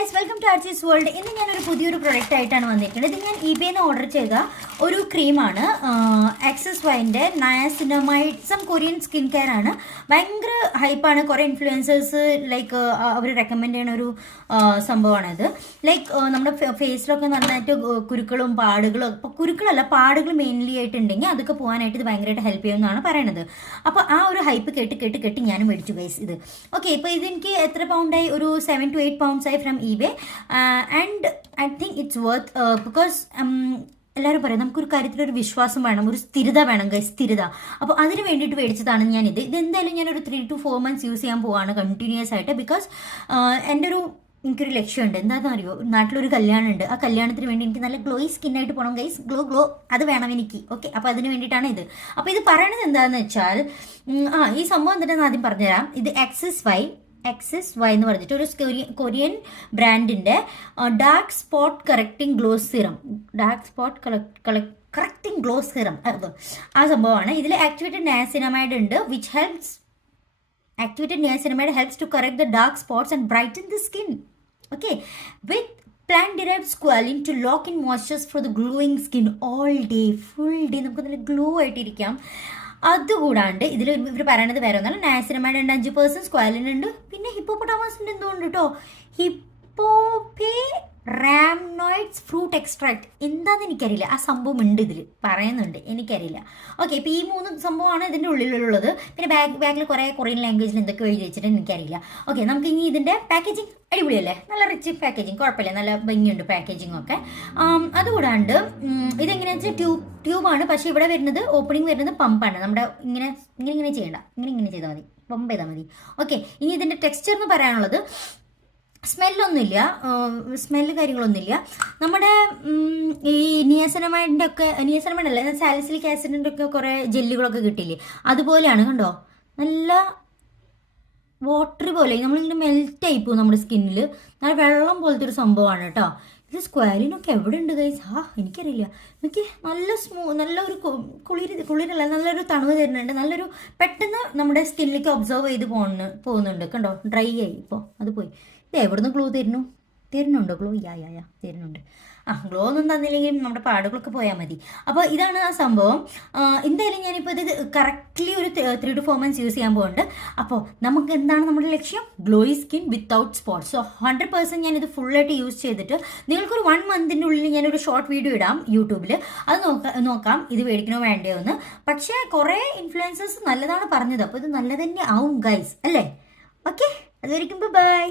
Guys, welcome to Archie's world. ഇന്ന് ഞാനൊരു പുതിയൊരു പ്രൊഡക്റ്റ് ആയിട്ടാണ് വന്നിരിക്കുന്നത്. ഇത് ഞാൻ ഇബേന്ന് ഓർഡർ ചെയ്ത ഒരു ക്രീമാണ്. XSYന്റെ niacinamide, some Korean skin care ആണ്. ഭയങ്കര ഹൈപ്പാണ്. കുറേ ഇൻഫ്ലുവൻസേഴ്സ് ലൈക്ക് അവർ റെക്കമെൻഡ് ചെയ്യുന്ന ഒരു സംഭവമാണിത്. ലൈക്ക് നമ്മുടെ ഫേസിലൊക്കെ നന്നായിട്ട് കുരുക്കളും പാടുകളും, ഇപ്പോൾ കുരുക്കളല്ല പാടുകൾ മെയിൻലി ആയിട്ടുണ്ടെങ്കിൽ അതൊക്കെ പോകാനായിട്ട് ഇത് ഭയങ്കരമായിട്ട് ഹെൽപ്പ് ചെയ്യുമെന്നാണ് പറയണത്. അപ്പോൾ ആ ഒരു ഹൈപ്പ് കേട്ട് ഞാനും മേടിച്ചു ഗൈസ് ഇത്. ഓക്കെ, ഇപ്പോൾ ഇതെനിക്ക് എത്ര പൗണ്ടായി? ഒരു 7 to 8 pounds ആയി from eBay. And I think it's worth because എല്ലാവരും പറയും നമുക്കൊരു കാര്യത്തിലൊരു വിശ്വാസം വേണം, ഒരു സ്ഥിരത വേണം ഗൈസ്, സ്ഥിരത. അപ്പോൾ അതിന് വേണ്ടിയിട്ട് മേടിച്ചതാണ് ഞാനിത്. ഇതെന്തായാലും ഞാനൊരു 3 to 4 months യൂസ് ചെയ്യാൻ പോവാണ് കണ്ടിന്യൂസ് ആയിട്ട്. ബിക്കോസ് എനിക്കൊരു ലക്ഷ്യമുണ്ട്. എന്താണെന്ന് അറിയോ, നാട്ടിലൊരു കല്യാണമുണ്ട്. ആ കല്യാണത്തിന് വേണ്ടി എനിക്ക് നല്ല ഗ്ലോയി സ്കിന്നായിട്ട് പോകണം ഗൈസ്. ഗ്ലോ അത് വേണം എനിക്ക്. ഓക്കെ, അപ്പോൾ അതിന് വേണ്ടിയിട്ടാണ് ഇത്. അപ്പോൾ ഇത് പറയണത് എന്താണെന്ന് വെച്ചാൽ, ഈ സംഭവം എന്താണെന്ന് ആദ്യം പറഞ്ഞുതരാം. ഇത് XSY എന്ന് പറഞ്ഞിട്ട് ഒരു കൊറിയൻ ബ്രാൻഡിൻ്റെ dark spot correcting glow serum. Correcting glow serum ആ സംഭവമാണ്. ഇതിൽ ആക്ടിവേറ്റഡ് നയാസിനമൈഡ് ഉണ്ട്, which helps Activated niacinamide helps to correct the dark spots and brighten the skin. Okay, with plant-derived squalene to lock in moistures for the glowing skin all day, full day. നമുക്ക് നല്ല glow ആയിട്ടിരിക്കാം. അതുകൂടാണ്ട് ഇതിൽ ഇവർ പറയണത് വേറെ ഒന്നല്ല, niacinamide ഉണ്ട് 5%, സ്ക്വാലിൻ ഉണ്ട്, പിന്നെ ഹിപ്പോപ്പൊട്ടാമസിൻ്റെ എന്തുകൊണ്ട് കേട്ടോ, റാംനോയിഡ്സ് ഫ്രൂട്ട് എക്സ്ട്രാക്ട് എന്താണെന്ന് എനിക്കറിയില്ല. ആ സംഭവം ഉണ്ട് ഇതിൽ പറയുന്നുണ്ട്, എനിക്കറിയില്ല. ഓക്കെ, ഇപ്പോൾ ഈ 3 സംഭവമാണ് ഇതിൻ്റെ ഉള്ളിലുള്ളത്. പിന്നെ ബാക്കിൽ കുറേ കൊറിയൻ ലാംഗ്വേജിൽ എന്തൊക്കെ എഴുതി വെച്ചിട്ട് എനിക്കറിയില്ല. ഓക്കെ, നമുക്ക് ഇനി ഇതിൻ്റെ പാക്കേജിങ് അടിപൊളിയല്ലേ, നല്ല റിച്ച് പാക്കേജിങ്, കുഴപ്പമില്ല, നല്ല ഭംഗിയുണ്ട് പാക്കേജിങ് ഒക്കെ. അതുകൂടാണ്ട് ഇതെങ്ങനെയാണെന്ന് വെച്ചാൽ ട്യൂബാണ്. പക്ഷേ ഇവിടെ വരുന്നത് ഓപ്പണിംഗ് വരുന്നത് പമ്പാണ്. നമ്മുടെ ഇങ്ങനെ ചെയ്യണ്ട, ഇങ്ങനെ ചെയ്താൽ മതി, പമ്പ് ചെയ്താൽ മതി. ഓക്കെ, ഇനി ഇതിൻ്റെ ടെക്സ്ചർ എന്ന് പറയാനുള്ളത്, സ്മെല്ല് കാര്യങ്ങളൊന്നുമില്ല. നമ്മുടെ ഈ നിയാസിനമൈഡ് അല്ല, സാലിസിലിക് ആസിഡിൻ്റെ ഒക്കെ കുറേ ജെല്ലുകളൊക്കെ കിട്ടില്ലേ, അതുപോലെയാണ്. കണ്ടോ, നല്ല വാട്ടർ പോലെ നമ്മളിങ്ങനെ മെൽറ്റ് ആയിപ്പോവും നമ്മുടെ സ്കിന്നിൽ. നല്ല വെള്ളം പോലത്തെ ഒരു സംഭവമാണ് കേട്ടോ. ഇത് സ്ക്വാലിനൊക്കെ എവിടെ ഉണ്ട് ഗൈസ്? എനിക്കറിയില്ല. എനിക്ക് നല്ല ഒരു കുളിരല്ല, നല്ലൊരു തണുവ് തരുന്നുണ്ട്. നല്ലൊരു പെട്ടെന്ന് നമ്മുടെ സ്കിന്നിലേക്ക് ഒബ്സർവ് ചെയ്ത് പോകുന്നുണ്ട്. കണ്ടോ, ഡ്രൈ ആയി ഇപ്പോൾ, അത് പോയി. ഇത് എവിടുന്ന് ഗ്ലോ തരുന്നുണ്ടോ ഗ്ലോ? തരുന്നുണ്ട്. ഗ്ലോ ഒന്നും തന്നില്ലെങ്കിൽ നമ്മുടെ പാടുകളൊക്കെ പോയാൽ മതി. അപ്പോൾ ഇതാണ് ആ സംഭവം. എന്തായാലും ഞാനിപ്പോൾ ഇത് കറക്റ്റ്ലി ഒരു 3 to 4 months യൂസ് ചെയ്യാൻ പോകുന്നുണ്ട്. അപ്പോൾ നമുക്ക് എന്താണ് നമ്മുടെ ലക്ഷ്യം? Glowy skin without spots. So 100% ഞാനിത് ഫുള്ളായിട്ട് യൂസ് ചെയ്തിട്ട് നിങ്ങൾക്കൊരു 1 monthൻ്റെ ഉള്ളിൽ ഞാനൊരു ഷോർട്ട് വീഡിയോ ഇടാം യൂട്യൂബിൽ. അത് നോക്കാം ഇത് മേടിക്കണോ വേണ്ടയോ എന്ന്. പക്ഷേ കുറേ ഇൻഫ്ലുവൻസേഴ്സ് നല്ലതാണ് പറഞ്ഞത്. അപ്പോൾ ഇത് നല്ല തന്നെ ആവും ഗൈസ്, അല്ലേ? ഓക്കെ, അതുവരെയ്ക്കും ബൈ.